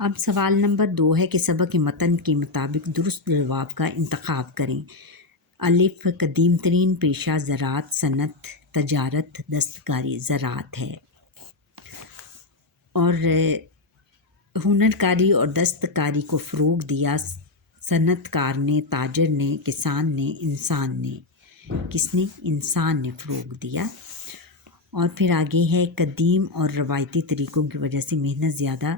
اب سوال نمبر 2 ہے کہ سبق کے متن کے مطابق درست جواب کا انتخاب کریں۔ الف، قدیم ترین پیشہ زراعت، صنعت، تجارت، دستکاری زراعت ہے، اور ہنر کاری اور دستکاری کو فروغ دیا صنعت کار نے، تاجر نے، کسان نے، انسان نے۔ کس نے؟ انسان نے فروغ دیا۔ اور پھر آگے ہے قدیم اور روایتی طریقوں کی وجہ سے محنت زیادہ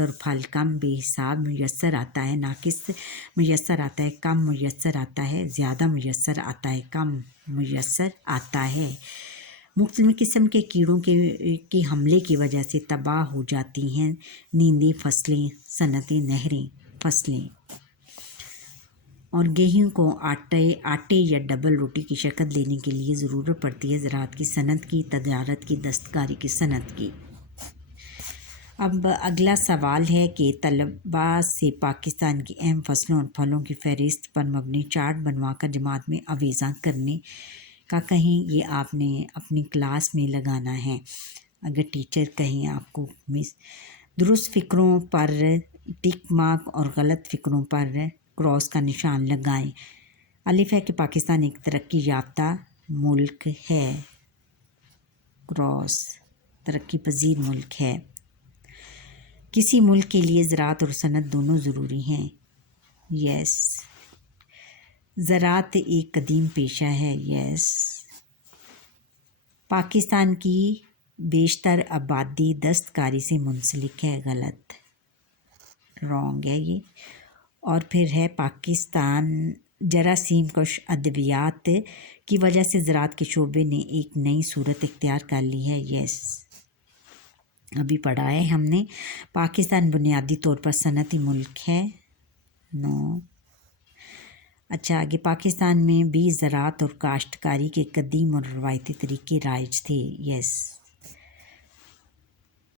اور پھل کم بے حساب میسر آتا ہے، ناقص میسر آتا ہے، کم میسر آتا ہے، زیادہ میسر آتا ہے، کم میسر آتا ہے۔ مختلف قسم کے کیڑوں کے حملے کی وجہ سے تباہ ہو جاتی ہیں نیندیں فصلیں، صنعتیں، نہریں، فصلیں۔ اور گیہوں کو آٹے یا ڈبل روٹی کی شکل دینے کے لیے ضرورت پڑتی ہے زراعت کی، صنعت کی، تجارت کی، دستکاری کی، صنعت کی۔ اب اگلا سوال ہے کہ طلباء سے پاکستان کی اہم فصلوں اور پھلوں کی فہرست پر مبنی چارٹ بنوا کر جماعت میں آویزاں کرنے کا کہیں۔ یہ آپ نے اپنی کلاس میں لگانا ہے۔ اگر ٹیچر کہیں آپ کو درست فکروں پر ٹک مارک اور غلط فکروں پر کراس کا نشان لگائیں۔ الف ہے کہ پاکستان ایک ترقی یافتہ ملک ہے، کراس، ترقی پذیر ملک ہے۔ کسی ملک کے لیے زراعت اور صنعت دونوں ضروری ہیں، یس۔ زراعت ایک قدیم پیشہ ہے، یس۔ پاکستان کی بیشتر آبادی دستکاری سے منسلک ہے، غلط، رانگ ہے یہ۔ اور پھر ہے پاکستان جراثیم کش ادویات کی وجہ سے زراعت کے شعبے نے ایک نئی صورت اختیار کر لی ہے، یس۔ ابھی پڑھا ہے ہم نے۔ پاکستان بنیادی طور پر صنعتی ملک ہے، نو۔ اچھا آگے، پاکستان میں بھی زراعت اور کاشتکاری کے قدیم اور روایتی طریقے رائج تھے، یس۔